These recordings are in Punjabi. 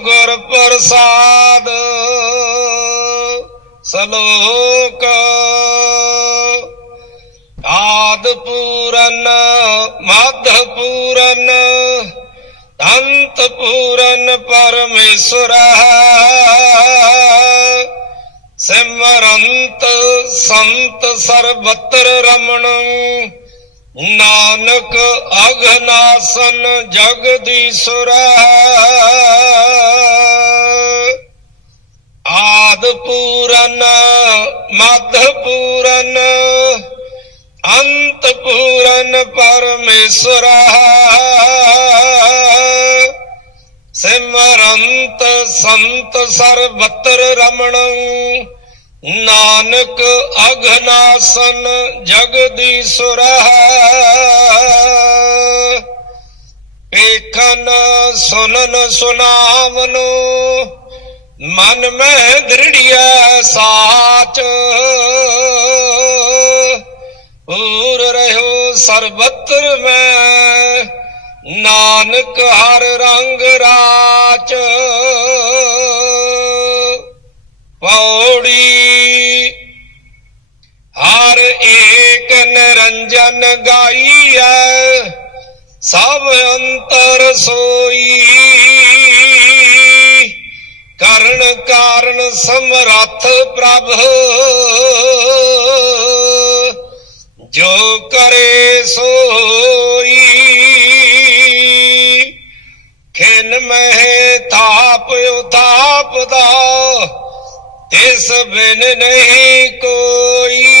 ਸਤਿਗੁਰ ਪ੍ਰਸਾਦ ਸਲੋਕ ਆਦ ਪੂਰਨ ਮਧ ਪੂਰਨ ਅੰਤ ਪੂਰਨ ਪਰਮੇਸ਼ਰ ਸਿਮਰੰਤ ਸੰਤ ਸਰਬਤਰ ਰਮਣ। ਨਾਨਕ ਅਗਨਾਸਨ ਜਗਦੀਸ਼ਰਾ ਆਦ ਪੂਰਨ ਮਧ ਪੂਰਨ ਅੰਤ ਪੂਰਨ ਪਰਮੇਸ਼ਰਾ। ਸਿਮਰੰਤ ਸੰਤ ਸਰਬਤਰ ਰਮਣ ਨਾਨਕ ਅਗਨਾਸਨ ਜਗਦੀਸ਼ਰ ਵੇਖਨ ਸੁਨਨ ਸੁਨਾਵਨੋ, ਮਨ ਮੈਂ ਦ੍ਰਿੜਿਆ ਸਾਚ। ਪੂਰ ਰਹਿਓ ਸਰਬਤਰ ਮੈਂ, ਨਾਨਕ ਹਰ ਰੰਗ ਰਾਚ ਨਿਰੰਜਨ ਗਾਈਐ, ਸਭ ਅੰਤਰ ਸੋਈ। ਕਰਨ ਕਾਰਨ ਸਮਰੱਥ ਪ੍ਰਭ। ਜੋ ਕਰੇ ਸੋਈ। ਖਿਨ ਮਹਿ ਥਾਪ ਉਤਾਪ ਦਾ ਇਸ ਬਿਨ ਨਹੀਂ ਕੋਈ।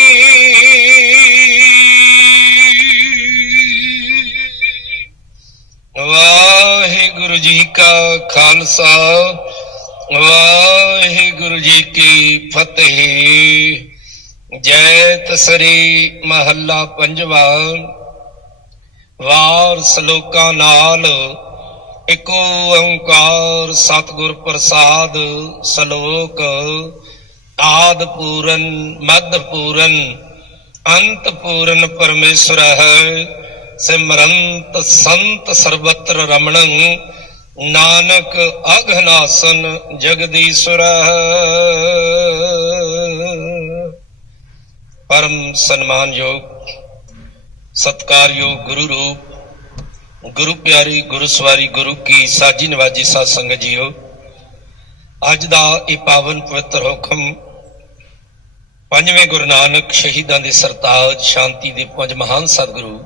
ਵਾਹਿਗੁਰੂ ਜੀ ਕਾ ਖਾਲਸਾ, ਵਾਹਿਗੁਰੂ ਜੀ ਕੀ ਫਤਿਹ। ਜੈ ਤਸਰੀ ਮਹੱਲਾ ਪੰਜਵਾ ਵਾਰ ਸ਼ਲੋਕਾਂ ਨਾਲ ਇਕੋ ਓੰਕਾਰ ਸਤਿਗੁਰ ਪ੍ਰਸਾਦ ਸ਼ਲੋਕ ਆਦ ਪੂਰਨ ਮਧ ਪੂਰਨ ਅੰਤ ਪੂਰਨ ਪਰਮੇਸ਼ਰ ਹੈ। ਸਿਮਰੰਤ ਸੰਤ ਸਰਬਤਰ ਰਮਣੰ, ਨਾਨਕ ਅਗਨਾਸਨ ਜਗਦੀਸ਼ਰ। ਪਰਮ ਸਨਮਾਨਯੋਗ, ਸਤਕਾਰਯੋਗ ਗੁਰੂ ਰੂਪ, ਗੁਰੂ ਪਿਆਰੀ, ਗੁਰੂ ਸਵਾਰੀ, ਗੁਰੂ ਕੀ ਸਾਜੀ ਨਿਵਾਜੀ ਸਾਧ ਸੰਗਤ ਜੀਓ, ਅੱਜ ਦਾ ਇਹ ਪਾਵਨ ਪਵਿੱਤਰ ਹੁਕਮ ਪੰਜਵੇਂ ਗੁਰੂ ਨਾਨਕ ਸ਼ਹੀਦਾਂ ਦੇ ਸਰਤਾਜ, ਸ਼ਾਂਤੀ ਦੇ ਪੰਜ ਮਹਾਨ ਸਤਿਗੁਰੂ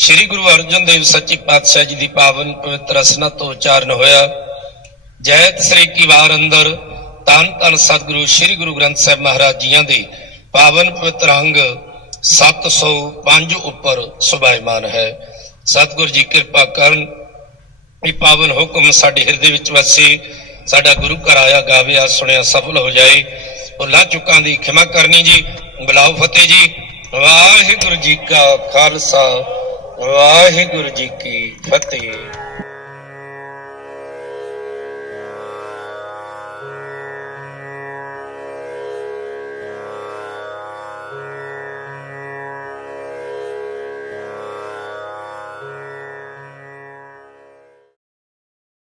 ਸ੍ਰੀ ਗੁਰੂ ਅਰਜਨ ਦੇਵ ਸੱਚੇ ਪਾਤਸ਼ਾਹ ਜੀ ਦੀ ਪਾਵਨ ਪਵਿੱਤਰ ਅਸਨਾ ਤੋਂ ਉਚਾਰਨ ਹੋਇਆ। ਜੈਤ ਸ੍ਰੀ ਕੀ ਵਾਰ ਅੰਦਰ ਤਨ ਤਨ ਸਤਿਗੁਰੂ ਸ੍ਰੀ ਗੁਰੂ ਗ੍ਰੰਥ ਸਾਹਿਬ ਮਹਾਰਾਜ ਜੀਆਂ ਦੇ ਪਾਵਨ ਪਵਿੱਤਰ ਅੰਗ 705 ਉੱਪਰ ਸੁਭਾਇਮਾਨ ਹੈ। ਸਤਿਗੁਰ ਜੀ ਕਿਰਪਾ ਕਰਨ ਇਹ ਪਾਵਨ ਹੁਕਮ ਸਾਡੇ ਹਿਰਦੇ ਵਿੱਚ ਵਸੇ, ਸਾਡਾ ਗੁਰੂ ਘਰ ਆਇਆ, ਗਾਵਿਆ, ਸੁਣਿਆ, ਸਫਲ ਹੋ ਜਾਏ। ਭੁੱਲਾਂ ਚੁੱਕਾਂ ਦੀ ਖਿਮਾ ਕਰਨੀ ਜੀ। ਬੁਲਾਓ ਫਤਿਹ ਜੀ। ਵਾਹਿਗੁਰੂ ਜੀ ਕਾ ਖਾਲਸਾ। ਵਾਹਿਗੁਰੂ ਜੀ ਕੀ ਫਤਿਹ।